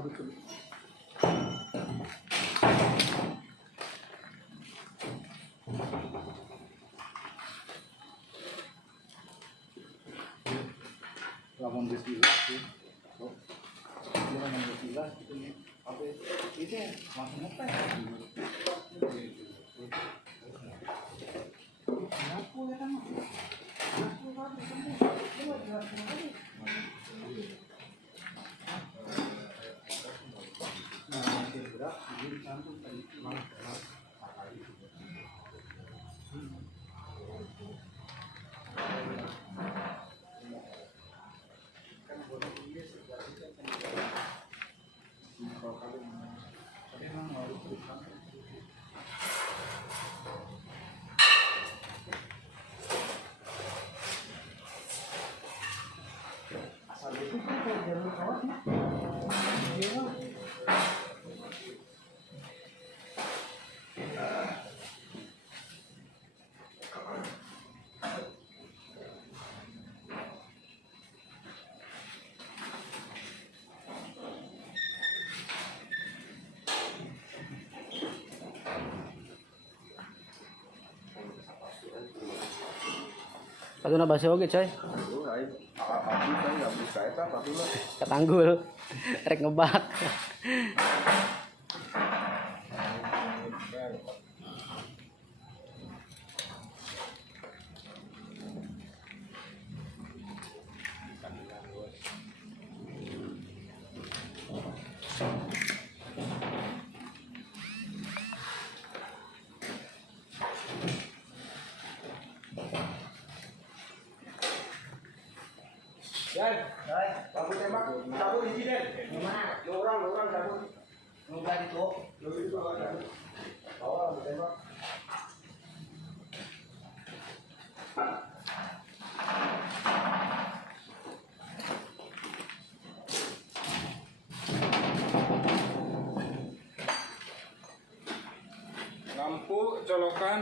Betul. Lamun bismillah sih. Oh. Lamun bismillah itu nih. Apa itu langsung apa ya? Aku ya kan. Aku kan bergerak ini cantum tadi mana asal itu kan jalur kawatnya Patu na basa oge coy. Katanggul. Rek ngebak. Dan, cabut tembak, cabut di sini. Gimana? Orang cabut. Nggak itu. Lu itu bawa cabut. Bawa tembak. Lampu colokan